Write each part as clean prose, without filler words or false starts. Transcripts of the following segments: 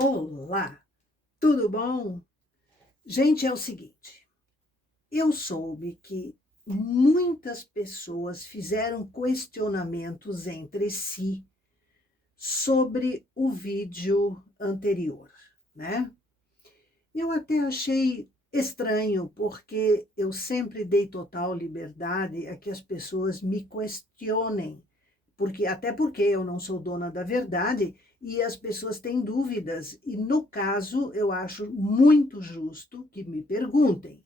Olá, tudo bom? Gente, é o seguinte, eu soube que muitas pessoas fizeram questionamentos entre si sobre o vídeo anterior, né? Eu até achei estranho, porque eu sempre dei total liberdade a que as pessoas me questionem, até porque eu não sou dona da verdade e as pessoas têm dúvidas, e no caso eu acho muito justo que me perguntem.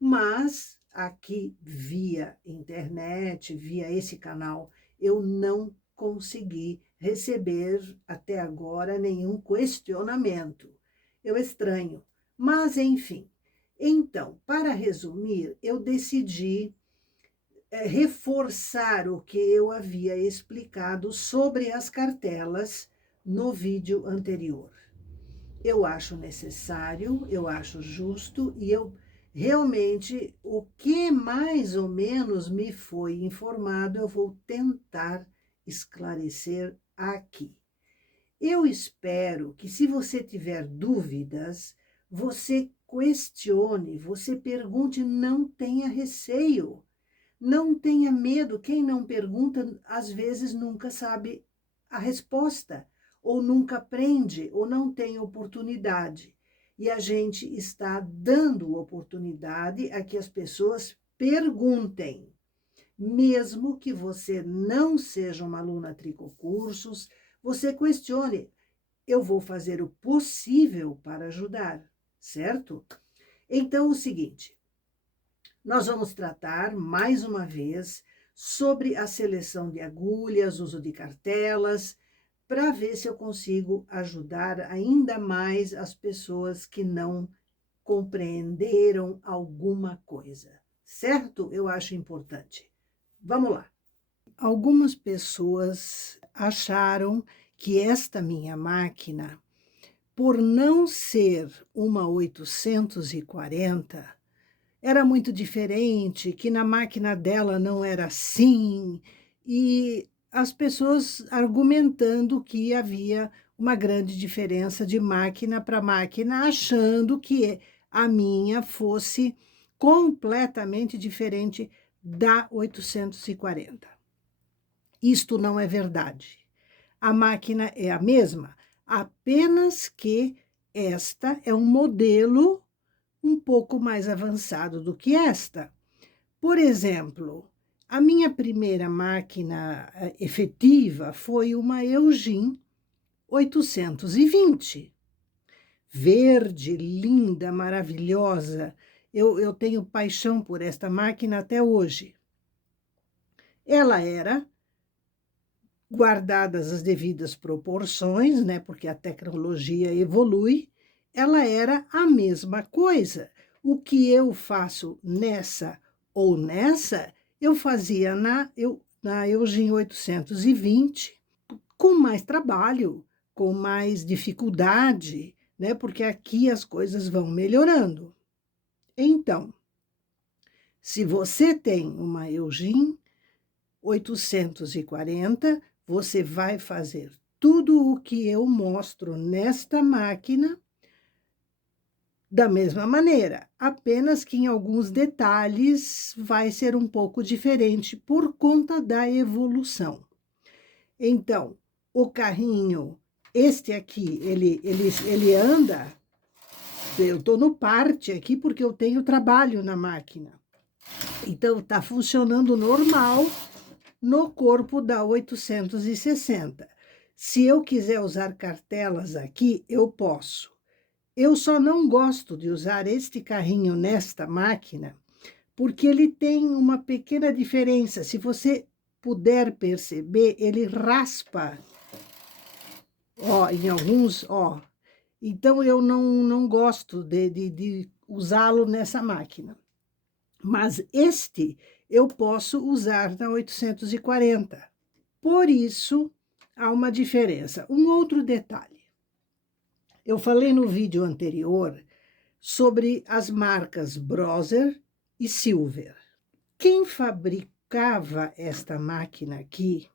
Mas aqui via internet, via esse canal, eu não consegui receber até agora nenhum questionamento. Eu estranho, mas enfim. Então, para resumir, eu decidi reforçar o que eu havia explicado sobre as cartelas no vídeo anterior. Eu acho necessário, eu acho justo e eu realmente, o que mais ou menos me foi informado, eu vou tentar esclarecer aqui. Eu espero que, se você tiver dúvidas, você questione, você pergunte, não tenha receio, não tenha medo. Quem não pergunta, às vezes nunca sabe a resposta, ou nunca aprende, ou não tem oportunidade. E a gente está dando oportunidade a que as pessoas perguntem. Mesmo que você não seja uma aluna Tricocursos, você questione. Eu vou fazer o possível para ajudar, certo? Então, o seguinte, nós vamos tratar, mais uma vez, sobre a seleção de agulhas, uso de cartelas, para ver se eu consigo ajudar ainda mais as pessoas que não compreenderam alguma coisa, certo? Eu acho importante. Vamos lá. Algumas pessoas acharam que esta minha máquina, por não ser uma 840, era muito diferente, que na máquina dela não era assim, e as pessoas argumentando que havia uma grande diferença de máquina para máquina, achando que a minha fosse completamente diferente da 840. Isto não é verdade. A máquina é a mesma, apenas que esta é um modelo um pouco mais avançado do que esta. Por exemplo, a minha primeira máquina efetiva foi uma Eugene 820. Verde, linda, maravilhosa. Eu tenho paixão por esta máquina até hoje. Ela era, guardadas as devidas proporções, né, porque a tecnologia evolui, ela era a mesma coisa. O que eu faço nessa ou nessa, eu fazia na Eugene 820, com mais trabalho, com mais dificuldade, né, porque aqui as coisas vão melhorando. Então, se você tem uma Eugene 840, você vai fazer tudo o que eu mostro nesta máquina da mesma maneira, apenas que em alguns detalhes vai ser um pouco diferente por conta da evolução. Então, o carrinho, este aqui, ele anda, eu estou no parte aqui porque eu tenho trabalho na máquina. Então, está funcionando normal no corpo da 860. Se eu quiser usar cartelas aqui, eu posso. Eu só não gosto de usar este carrinho nesta máquina, porque ele tem uma pequena diferença. Se você puder perceber, ele raspa, ó, em alguns, ó. Então, eu não gosto de usá-lo nessa máquina. Mas este eu posso usar na 840. Por isso, há uma diferença. Um outro detalhe. Eu falei no vídeo anterior sobre as marcas Brother e Silver. Quem fabricava esta máquina aqui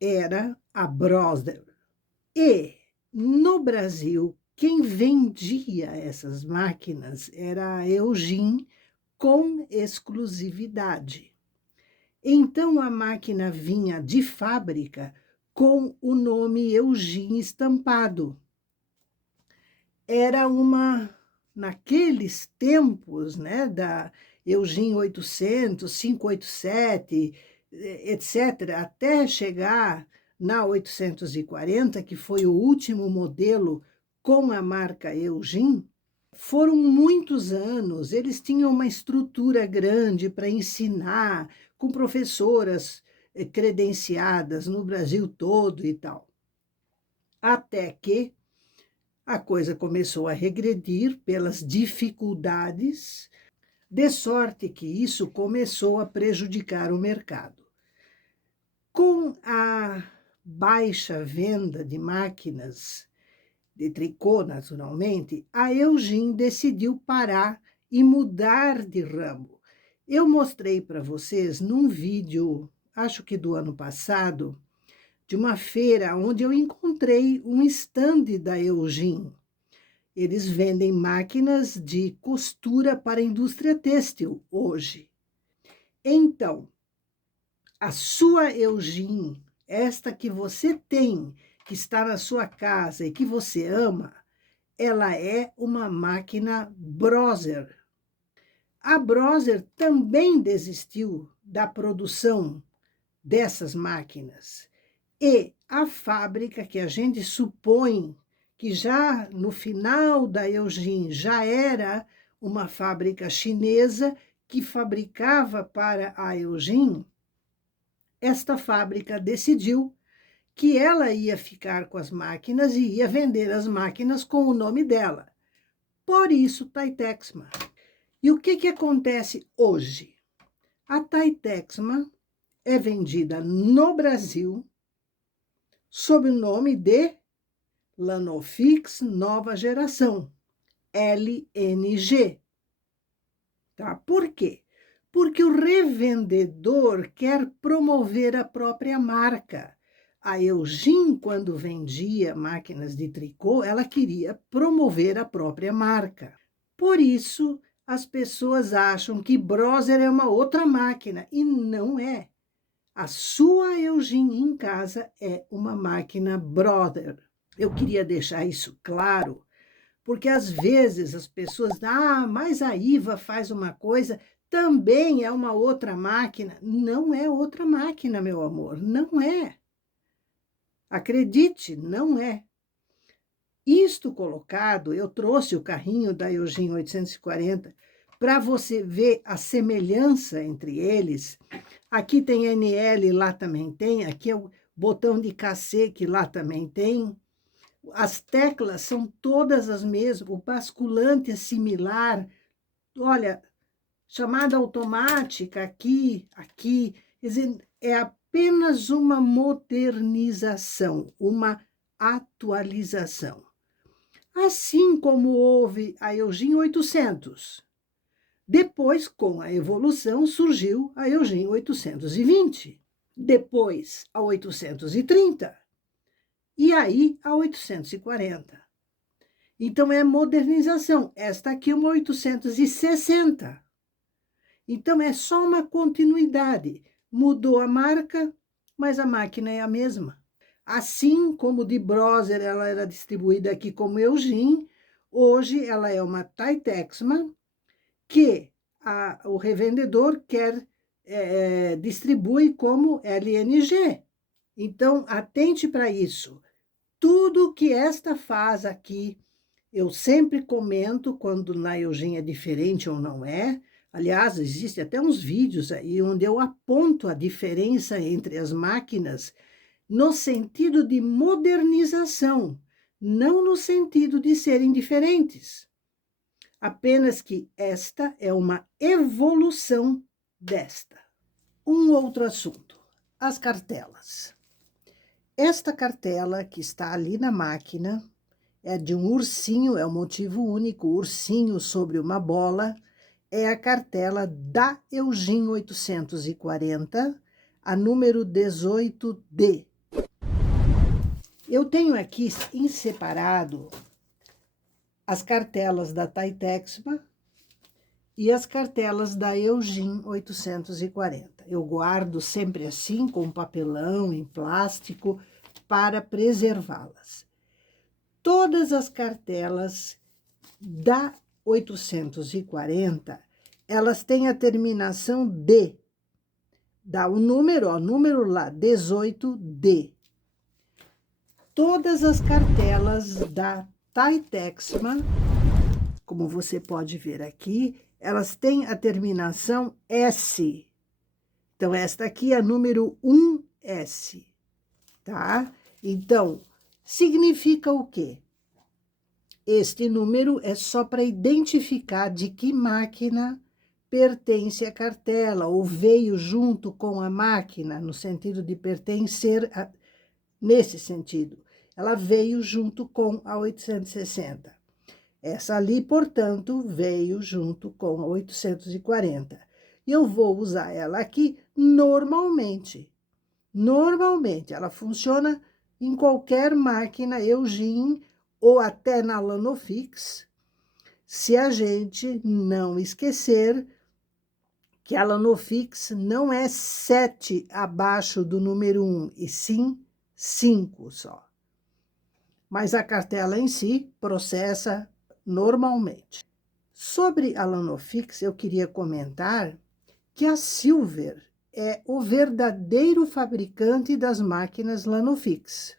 era a Brother. E No Brasil, quem vendia essas máquinas era a Eugin com exclusividade. Então, a máquina vinha de fábrica com o nome Eugin estampado. Era naqueles tempos, né, da Eugin 800, 587, etc., até chegar na 840, que foi o último modelo com a marca Eugin, foram muitos anos. Eles tinham uma estrutura grande para ensinar, com professoras credenciadas no Brasil todo e tal. Até que a coisa começou a regredir pelas dificuldades, de sorte que isso começou a prejudicar o mercado. Com a baixa venda de máquinas de tricô, naturalmente, a Eugin decidiu parar e mudar de ramo. Eu mostrei para vocês num vídeo, acho que do ano passado, de uma feira onde eu encontrei um estande da Eugin. Eles vendem máquinas de costura para a indústria têxtil hoje. Então, a sua Eugin, esta que você tem, que está na sua casa e que você ama, ela é uma máquina Brother. A Brother também desistiu da produção dessas máquinas. E a fábrica, que a gente supõe que já no final da Eugin já era uma fábrica chinesa que fabricava para a Eugin, esta fábrica decidiu que ela ia ficar com as máquinas e ia vender as máquinas com o nome dela. Por isso, Taitexma. E o que acontece hoje? A Taitexma é vendida no Brasil sob o nome de Lanofix Nova Geração, LNG. Tá? Por quê? Porque o revendedor quer promover a própria marca. A Eugin, quando vendia máquinas de tricô, ela queria promover a própria marca. Por isso, as pessoas acham que Brother é uma outra máquina, e não é. A sua Eugin em casa é uma máquina Brother. Eu queria deixar isso claro, porque às vezes as pessoas, mas a IVA faz uma coisa, também é uma outra máquina. Não é outra máquina, meu amor, não é. Acredite, não é. Isto colocado, eu trouxe o carrinho da Eugin 840 para você ver a semelhança entre eles. Aqui tem NL, lá também tem. Aqui é o botão de KC, que lá também tem. As teclas são todas as mesmas. O basculante é similar. Olha, chamada automática aqui. Quer dizer, é apenas uma modernização, uma atualização. Assim como houve a Eugin 800. Depois, com a evolução, surgiu a Eugin 820. Depois, a 830. E aí, a 840. Então, é modernização. Esta aqui é uma 860. Então, é só uma continuidade. Mudou a marca, mas a máquina é a mesma. Assim como de Brother ela era distribuída aqui como Eugin, hoje ela é uma Taitexma, que o revendedor quer distribui como LNG. Então, atente para isso. Tudo que esta faz aqui, eu sempre comento quando na Eugin é diferente ou não é. Aliás, existem até uns vídeos aí onde eu aponto a diferença entre as máquinas no sentido de modernização, não no sentido de serem diferentes. Apenas que esta é uma evolução desta. Um outro assunto, as cartelas. Esta cartela que está ali na máquina é de um ursinho, é um motivo único, ursinho sobre uma bola, é a cartela da Eugin 840, a número 18D. Eu tenho aqui em separado as cartelas da Taitexma e as cartelas da Eugin 840. Eu guardo sempre assim, com papelão, em plástico, para preservá-las. Todas as cartelas da 840, elas têm a terminação D. Dá o número, ó, número lá, 18D. Todas as cartelas da Taitexma, como você pode ver aqui, elas têm a terminação S. Então, esta aqui é a número 1S, tá? Então, significa o quê? Este número é só para identificar de que máquina pertence a cartela, ou veio junto com a máquina, no sentido de pertencer, nesse sentido. Ela veio junto com a 860. Essa ali, portanto, veio junto com a 840. E eu vou usar ela aqui normalmente. Normalmente, ela funciona em qualquer máquina Eugin ou até na Lanofix, se a gente não esquecer que a Lanofix não é 7 abaixo do número 1, e sim 5 só. Mas a cartela em si processa normalmente. Sobre a Lanofix, eu queria comentar que a Silver é o verdadeiro fabricante das máquinas Lanofix.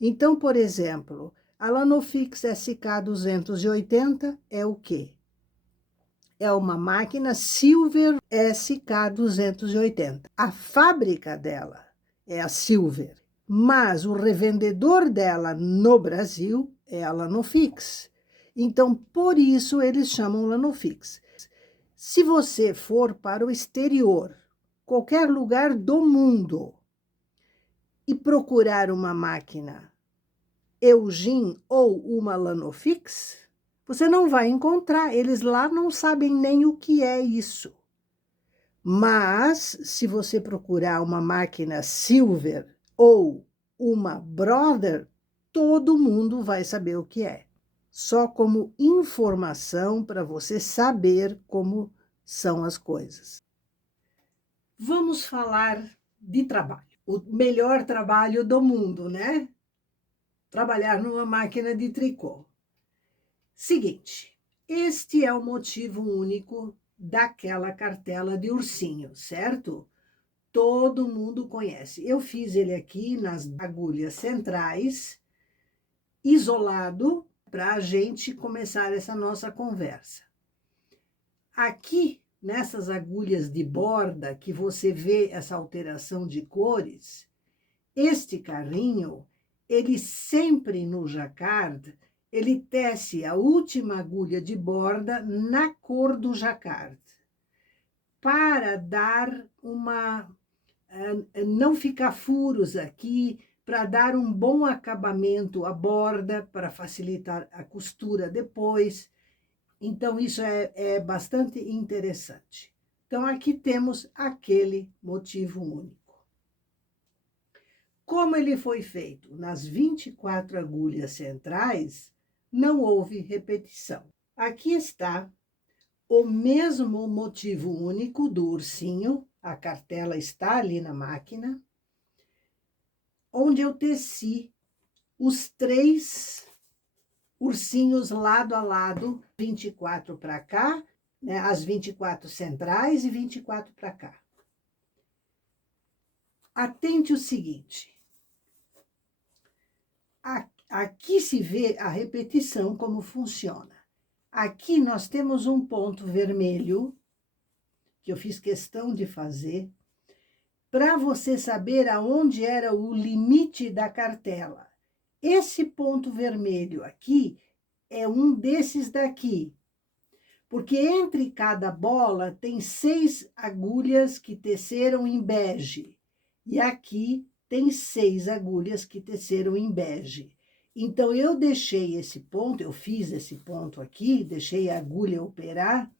Então, por exemplo, a Lanofix SK280 é o quê? É uma máquina Silver SK280. A fábrica dela é a Silver, mas o revendedor dela no Brasil é a Lanofix. Então, por isso, eles chamam Lanofix. Se você for para o exterior, qualquer lugar do mundo, e procurar uma máquina Eugin ou uma Lanofix, você não vai encontrar. Eles lá não sabem nem o que é isso. Mas, se você procurar uma máquina Silver ou uma Brother, todo mundo vai saber o que é. Só como informação para você saber como são as coisas. Vamos falar de trabalho. O melhor trabalho do mundo, né? Trabalhar numa máquina de tricô. Seguinte, este é o motivo único daquela cartela de ursinho, certo? Todo mundo conhece. Eu fiz ele aqui nas agulhas centrais, isolado, para a gente começar essa nossa conversa. Aqui, nessas agulhas de borda, que você vê essa alteração de cores, este carrinho, ele sempre no jacquard, ele tece a última agulha de borda na cor do jacquard, para dar não ficar furos aqui, para dar um bom acabamento à borda, para facilitar a costura depois. Então, isso é bastante interessante. Então, aqui temos aquele motivo único. Como ele foi feito nas 24 agulhas centrais, não houve repetição. Aqui está o mesmo motivo único do ursinho, a cartela está ali na máquina, onde eu teci os 3 ursinhos lado a lado, 24 para cá, né, as 24 centrais e 24 para cá. Atente o seguinte, aqui se vê a repetição, como funciona. Aqui nós temos um ponto vermelho, que eu fiz questão de fazer, para você saber aonde era o limite da cartela. Esse ponto vermelho aqui é um desses daqui, porque entre cada bola tem 6 agulhas que teceram em bege, e aqui tem 6 agulhas que teceram em bege. Então, eu deixei esse ponto, eu fiz esse ponto aqui, deixei a agulha operar,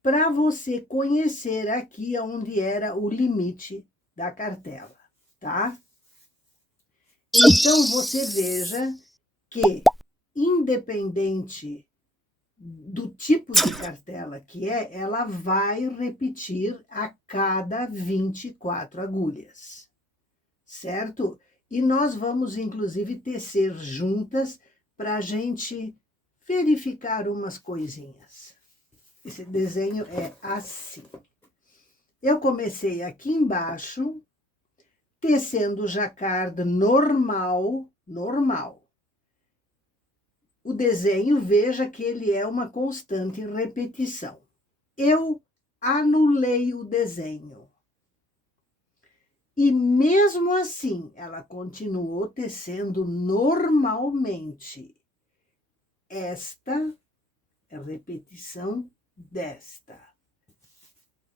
para você conhecer aqui onde era o limite da cartela, tá? Então, você veja que, independente do tipo de cartela que é, ela vai repetir a cada 24 agulhas, certo? E nós vamos, inclusive, tecer juntas para a gente verificar umas coisinhas. Esse desenho é assim. Eu comecei aqui embaixo, tecendo jacquard normal. O desenho, veja que ele é uma constante repetição. Eu anulei o desenho. E mesmo assim, ela continuou tecendo normalmente. Esta é a repetição desta.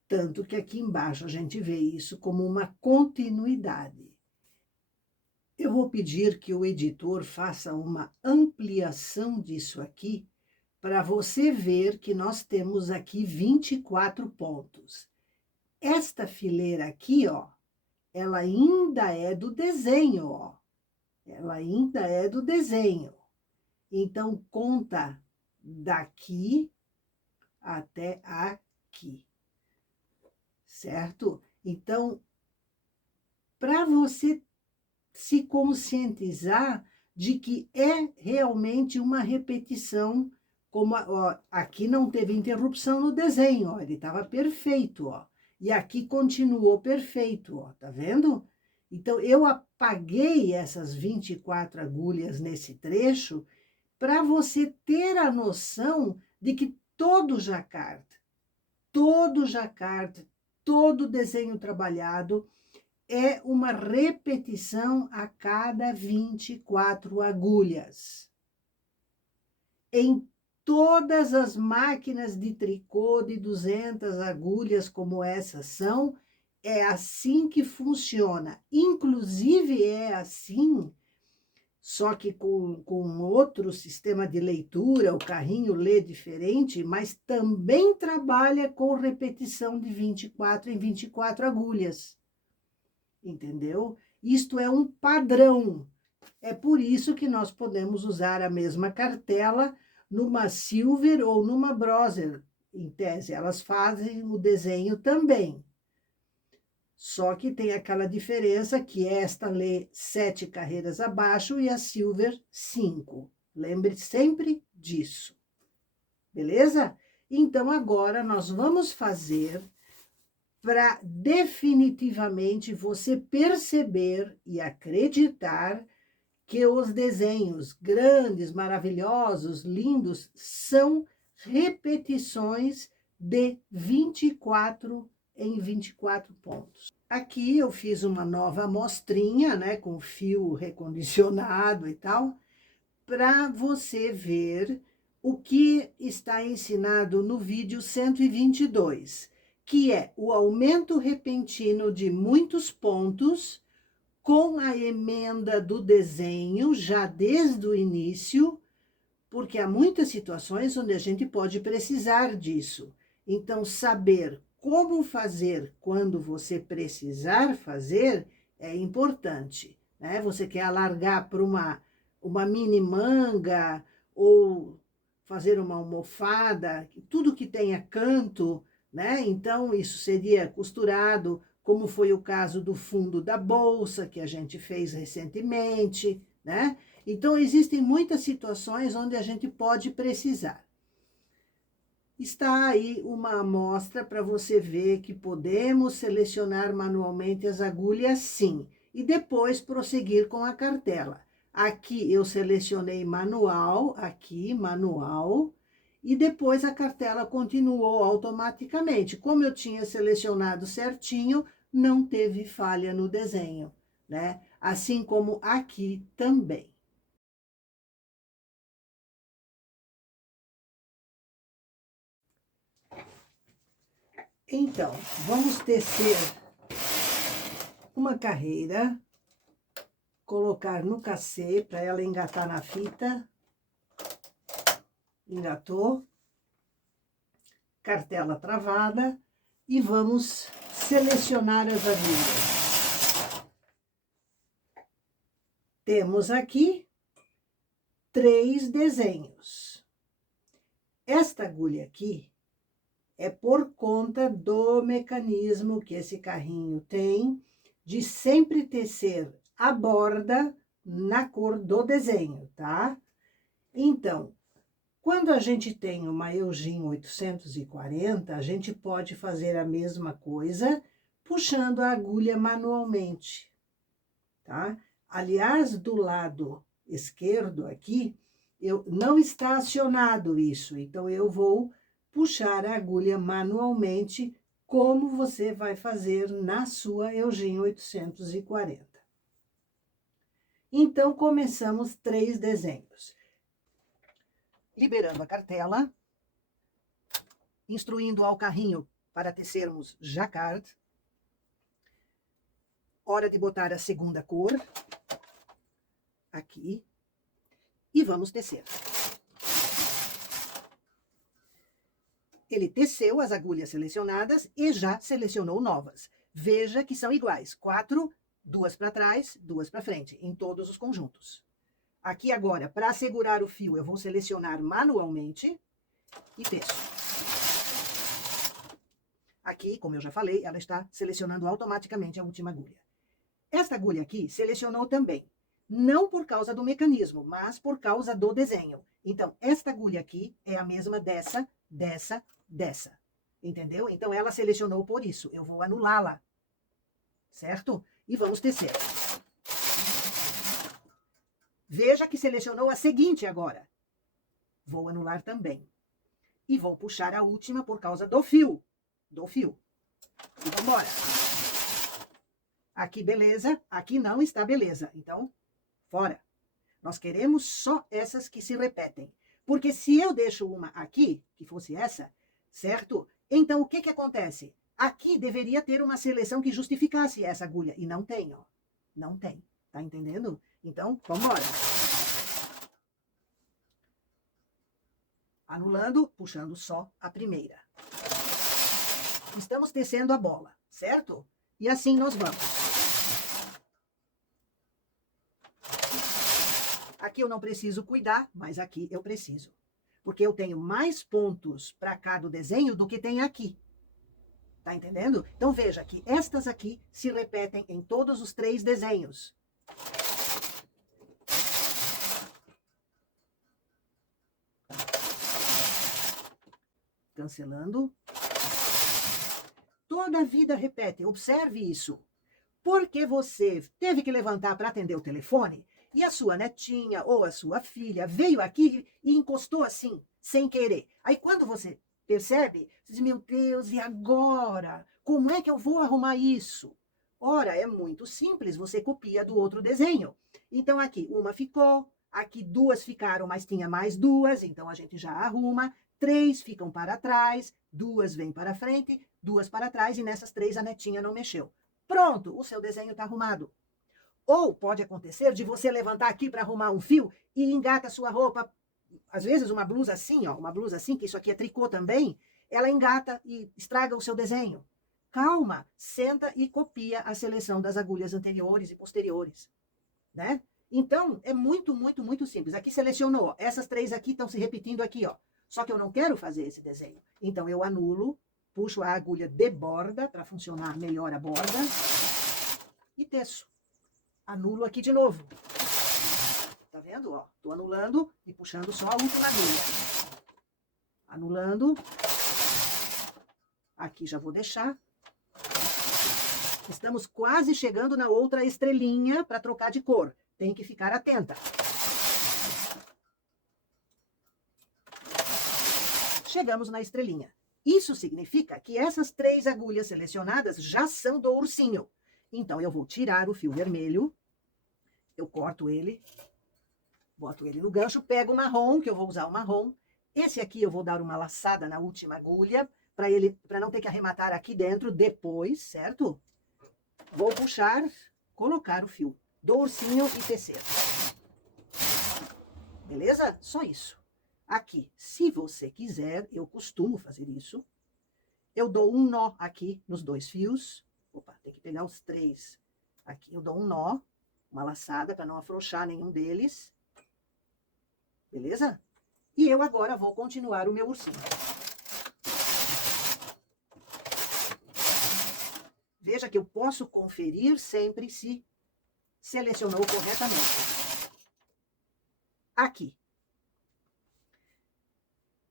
Tanto que aqui embaixo a gente vê isso como uma continuidade. Eu vou pedir que o editor faça uma ampliação disso aqui, para você ver que nós temos aqui 24 pontos. Esta fileira aqui, ó, ela ainda é do desenho, ó. Ela ainda é do desenho. Então, conta daqui até aqui, certo? Então, para você se conscientizar de que é realmente uma repetição, como ó, aqui não teve interrupção no desenho, ó, ele estava perfeito, ó. E aqui continuou perfeito, ó, tá vendo? Então, eu apaguei essas 24 agulhas nesse trecho para você ter a noção de que todo jacquard, todo desenho trabalhado é uma repetição a cada 24 agulhas. Em todas as máquinas de tricô de 200 agulhas como essas são, é assim que funciona. Inclusive é assim, só que com outro sistema de leitura, o carrinho lê diferente, mas também trabalha com repetição de 24 em 24 agulhas. Entendeu? Isto é um padrão. É por isso que nós podemos usar a mesma cartela numa Silver ou numa Brother, em tese. Elas fazem o desenho também. Só que tem aquela diferença que esta lê 7 carreiras abaixo e a Silver 5. Lembre sempre disso. Beleza? Então, agora nós vamos fazer para definitivamente você perceber e acreditar que os desenhos grandes, maravilhosos, lindos, são repetições de 24 em 24 pontos. Aqui eu fiz uma nova amostrinha, né, com fio recondicionado e tal, para você ver o que está ensinado no vídeo 122, que é o aumento repentino de muitos pontos com a emenda do desenho já desde o início, porque há muitas situações onde a gente pode precisar disso. Então, saber como fazer quando você precisar fazer é importante, né? Você quer alargar para uma mini manga ou fazer uma almofada, tudo que tenha canto, né? Então, isso seria costurado, como foi o caso do fundo da bolsa, que a gente fez recentemente, né? Então, existem muitas situações onde a gente pode precisar. Está aí uma amostra para você ver que podemos selecionar manualmente as agulhas, sim, e depois prosseguir com a cartela. Aqui eu selecionei manual, aqui manual, e depois a cartela continuou automaticamente. Como eu tinha selecionado certinho, não teve falha no desenho, né? Assim como aqui também. Então, vamos tecer uma carreira, colocar no cacê para ela engatar na fita. Engatou. Cartela travada e vamos selecionar as agulhas. Temos aqui 3 desenhos. Esta agulha aqui é por conta do mecanismo que esse carrinho tem de sempre tecer a borda na cor do desenho, tá? Então, quando a gente tem uma Eugene 840, a gente pode fazer a mesma coisa puxando a agulha manualmente, tá? Aliás, do lado esquerdo aqui, não está acionado isso, então eu vou puxar a agulha manualmente, como você vai fazer na sua Eugene 840. Então, começamos 3 desenhos. Liberando a cartela, instruindo ao carrinho para tecermos jacquard. Hora de botar a segunda cor, aqui, e vamos tecer. Ele teceu as agulhas selecionadas e já selecionou novas. Veja que são iguais, 4, 2 para trás, 2 para frente, em todos os conjuntos. Aqui agora, para segurar o fio, eu vou selecionar manualmente e teço. Aqui, como eu já falei, ela está selecionando automaticamente a última agulha. Esta agulha aqui selecionou também, não por causa do mecanismo, mas por causa do desenho. Então, esta agulha aqui é a mesma dessa, dessa. Entendeu? Então, ela selecionou por isso. Eu vou anulá-la, certo? E vamos tecer. Veja que selecionou a seguinte agora. Vou anular também. E vou puxar a última por causa do fio. Do fio. E vamos embora. Aqui beleza, aqui não está beleza. Então, fora. Nós queremos só essas que se repetem. Porque se eu deixo uma aqui, que fosse essa, certo? Então, o que acontece? Aqui deveria ter uma seleção que justificasse essa agulha. E não tem, ó. Não tem. Tá entendendo? Então, vamos embora. Anulando, puxando só a primeira. Estamos tecendo a bola, certo? E assim nós vamos. Aqui eu não preciso cuidar, mas aqui eu preciso. Porque eu tenho mais pontos para cá do desenho do que tem aqui. Tá entendendo? Então, veja que estas aqui se repetem em todos os 3 desenhos. Cancelando. Toda a vida repete, observe isso. Porque você teve que levantar para atender o telefone e a sua netinha ou a sua filha veio aqui e encostou assim, sem querer. Aí quando você percebe, você diz, meu Deus, e agora? Como é que eu vou arrumar isso? Ora, é muito simples, você copia do outro desenho. Então aqui uma ficou, aqui 2 ficaram, mas tinha mais 2, então a gente já arruma. 3 ficam para trás, 2 vêm para frente, 2 para trás, e nessas 3 a netinha não mexeu. Pronto, o seu desenho está arrumado. Ou pode acontecer de você levantar aqui para arrumar um fio e engata a sua roupa. Às vezes uma blusa assim, ó, uma blusa assim, que isso aqui é tricô também, ela engata e estraga o seu desenho. Calma, senta e copia a seleção das agulhas anteriores e posteriores, né? Então, é muito, muito, muito simples. Aqui selecionou, ó, essas 3 aqui estão se repetindo aqui, ó. Só que eu não quero fazer esse desenho. Então, eu anulo, puxo a agulha de borda para funcionar melhor a borda e teço. Anulo aqui de novo. Tá vendo? Ó, tô anulando e puxando só a última agulha. Anulando. Aqui já vou deixar. Estamos quase chegando na outra estrelinha para trocar de cor. Tem que ficar atenta. Chegamos na estrelinha. Isso significa que essas 3 agulhas selecionadas já são do ursinho. Então, eu vou tirar o fio vermelho, eu corto ele, boto ele no gancho, pego o marrom, que eu vou usar o marrom. Esse aqui eu vou dar uma laçada na última agulha, para não ter que arrematar aqui dentro depois, certo? Vou puxar, colocar o fio do ursinho e tecer. Beleza? Só isso. Aqui, se você quiser, eu costumo fazer isso. Eu dou um nó aqui nos 2 fios. Opa, tem que pegar os 3. Aqui eu dou um nó. uma laçada para não afrouxar nenhum deles. Beleza? E eu agora vou continuar o meu ursinho. Veja que eu posso conferir sempre se selecionou corretamente. Aqui.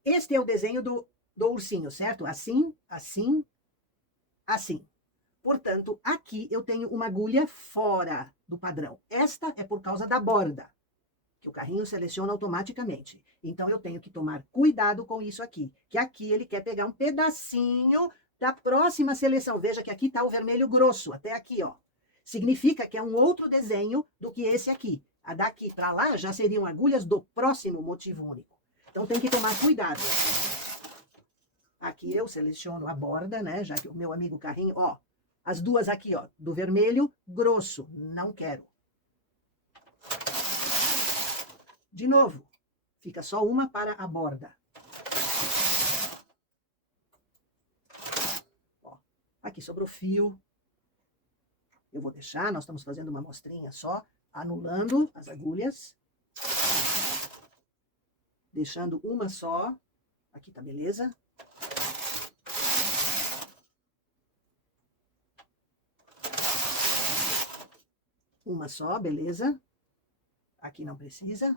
Este é o desenho do ursinho, certo? Assim, assim, assim. Portanto, aqui eu tenho uma agulha fora do padrão. Esta é por causa da borda, que o carrinho seleciona automaticamente. Então, eu tenho que tomar cuidado com isso aqui, que aqui ele quer pegar um pedacinho da próxima seleção. Veja que aqui está o vermelho grosso, até aqui, ó. Significa que é um outro desenho do que esse aqui. A daqui para lá já seriam agulhas do próximo motivo único. Então, tem que tomar cuidado. Aqui eu seleciono a borda, né? Já que o meu amigo carrinho, ó. As duas aqui, ó, do vermelho grosso. Não quero. De novo. Fica só uma para a borda. Ó, aqui sobrou fio. Eu vou deixar, nós estamos fazendo uma amostrinha só, anulando as agulhas. Deixando uma só. Aqui tá beleza. Uma só, beleza. Aqui não precisa.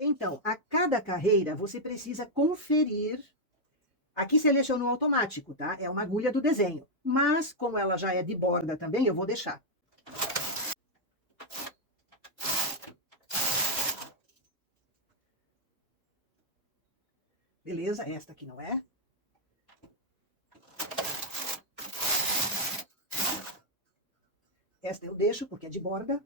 Então, a cada carreira, você precisa conferir. Aqui selecionou automático, tá? É uma agulha do desenho. Mas, como ela já é de borda também, eu vou deixar. Beleza, esta aqui não é. Esta eu deixo, porque é de borda.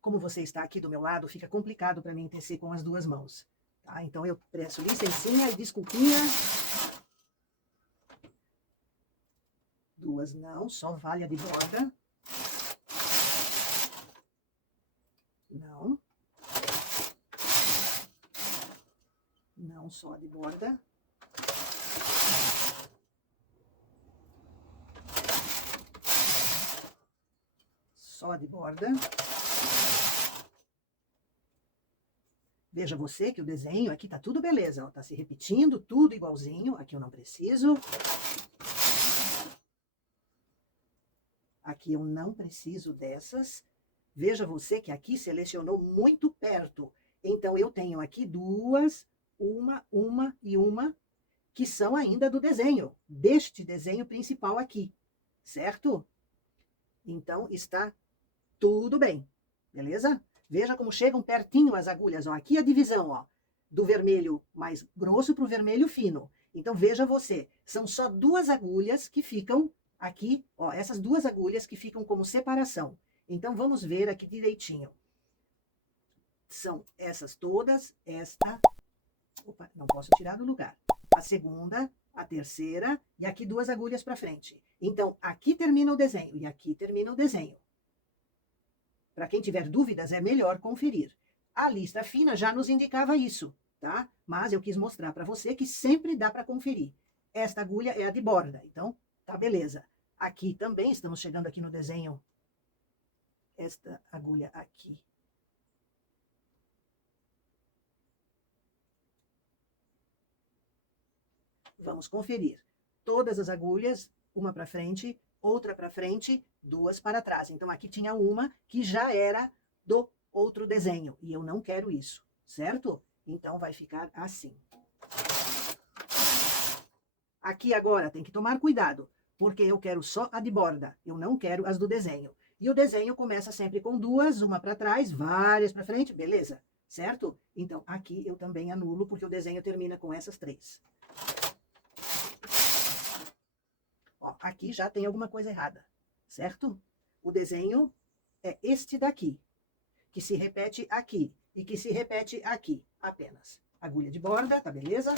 Como você está aqui do meu lado, fica complicado para mim tecer com as duas mãos. Tá? Então, eu peço licencinha e desculpinha. Duas não, só vale a de borda. Não. Não, só a de borda. Só a de borda. Veja você que o desenho aqui tá tudo beleza, ó, tá se repetindo, tudo igualzinho. Aqui eu não preciso. Aqui eu não preciso dessas. Veja você que aqui selecionou muito perto. Então, eu tenho aqui duas, uma e uma, que são ainda do desenho, deste desenho principal aqui, certo? Então, está tudo bem, beleza? Veja como chegam pertinho as agulhas, ó. Aqui a divisão, ó, do vermelho mais grosso para o vermelho fino. Então, veja você, são só duas agulhas que ficam aqui, ó, essas duas agulhas que ficam como separação. Então, vamos ver aqui direitinho. São essas todas, esta... Opa, não posso tirar do lugar. A segunda, a terceira, e aqui duas agulhas para frente. Então, aqui termina o desenho e aqui termina o desenho. Para quem tiver dúvidas, é melhor conferir. A lista fina já nos indicava isso, tá? Mas eu quis mostrar para você que sempre dá para conferir. Esta agulha é a de borda, então tá beleza. Aqui também, estamos chegando aqui no desenho. Esta agulha aqui. Vamos conferir. Todas as agulhas, uma para frente, outra para frente, duas para trás. Então, aqui tinha uma que já era do outro desenho. E eu não quero isso, certo? Então, vai ficar assim. Aqui agora tem que tomar cuidado, porque eu quero só a de borda. Eu não quero as do desenho. E o desenho começa sempre com duas, uma para trás, várias para frente, beleza? Certo? Então, aqui eu também anulo, porque o desenho termina com essas três. Ó, aqui já tem alguma coisa errada, certo? O desenho é este daqui, que se repete aqui e que se repete aqui, apenas. Agulha de borda, tá beleza?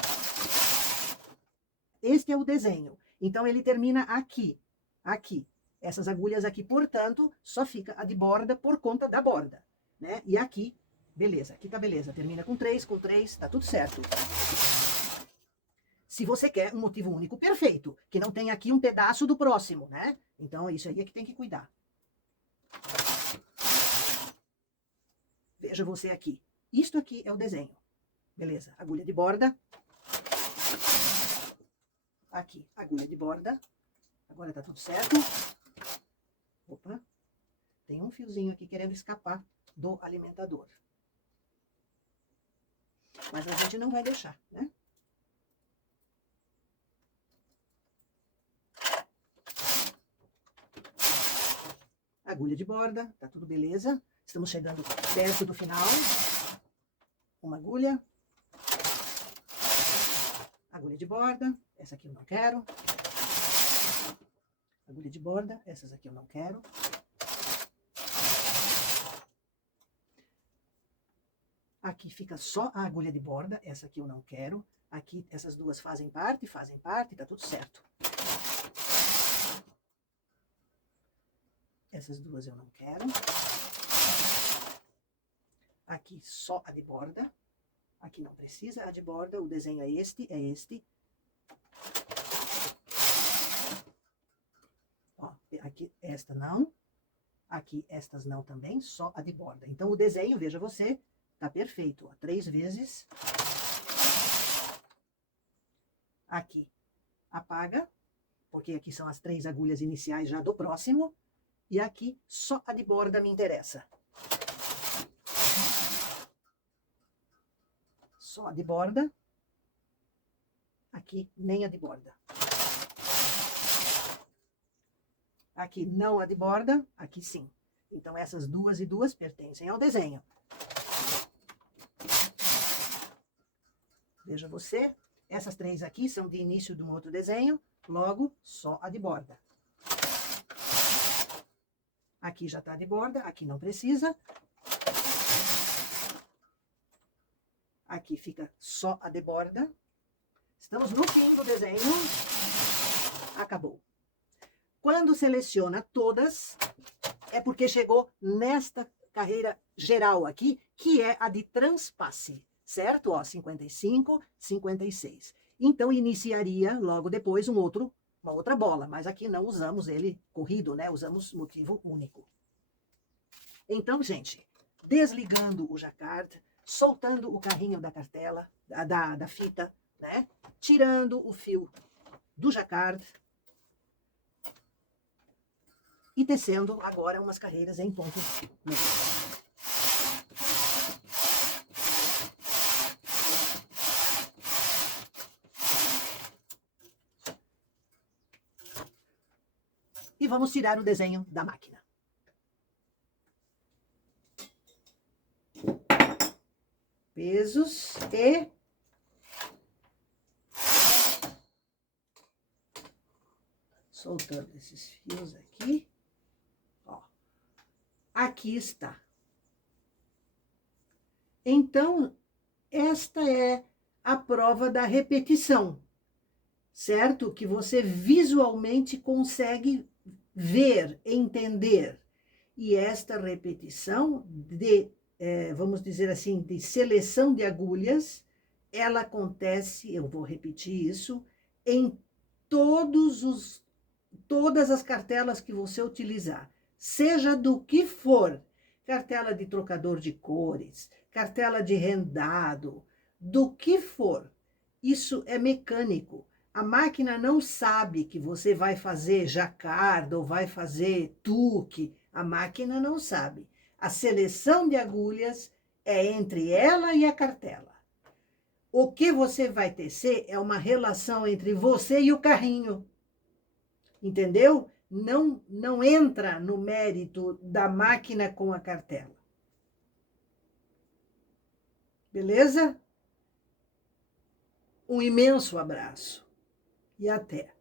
Este é o desenho. Então, ele termina aqui, aqui. Essas agulhas aqui, portanto, só fica a de borda por conta da borda, né? E aqui, beleza, aqui tá beleza. Termina com três, tá tudo certo. Se você quer um motivo único perfeito, que não tem aqui um pedaço do próximo, né? Então, isso aí é que tem que cuidar. Veja você aqui. Isto aqui é o desenho. Beleza? Agulha de borda. Aqui, agulha de borda. Agora tá tudo certo. Opa. Tem um fiozinho aqui querendo escapar do alimentador. Mas a gente não vai deixar, né? Agulha de borda, tá tudo beleza. Estamos chegando perto do final. Uma agulha. Agulha de borda. Essa aqui eu não quero. Agulha de borda. Essas aqui eu não quero. Aqui fica só a agulha de borda. Essa aqui eu não quero. Aqui, essas duas fazem parte, tá tudo certo. Essas duas eu não quero. Aqui só a de borda. Aqui não precisa a de borda. O desenho é este, é este. Ó, aqui esta não. Aqui estas não também, só a de borda. Então o desenho, veja você, tá perfeito. Ó, 3 vezes. Aqui apaga, porque aqui são as 3 agulhas iniciais já do próximo. E aqui só a de borda me interessa. Só a de borda. Aqui nem a de borda. Aqui não a de borda, aqui sim. Então essas duas e duas pertencem ao desenho. Veja você, essas 3 aqui são de início de um outro desenho, logo só a de borda. Aqui já tá de borda, aqui não precisa. Aqui fica só a de borda. Estamos no fim do desenho. Acabou. Quando seleciona todas, é porque chegou nesta carreira geral aqui, que é a de transpasse, certo? Ó, 55, 56. Então, iniciaria logo depois uma outra bola, mas aqui não usamos ele corrido, né? Usamos motivo único. Então, gente, desligando o jacquard, soltando o carrinho da cartela, da fita, né? Tirando o fio do jacquard e tecendo agora umas carreiras em ponto médio. E vamos tirar o desenho da máquina. Pesos e soltando esses fios aqui. Ó, aqui está. Então, esta é a prova da repetição, certo? Que você visualmente consegue ver, entender. E esta repetição de, vamos dizer assim, de seleção de agulhas, ela acontece, eu vou repetir isso, em todas as cartelas que você utilizar, seja do que for, cartela de trocador de cores, cartela de rendado, do que for, isso é mecânico. A máquina não sabe que você vai fazer jacquard ou vai fazer tuque. A máquina não sabe. A seleção de agulhas é entre ela e a cartela. O que você vai tecer é uma relação entre você e o carrinho. Entendeu? Não entra no mérito da máquina com a cartela. Beleza? Um imenso abraço. E até.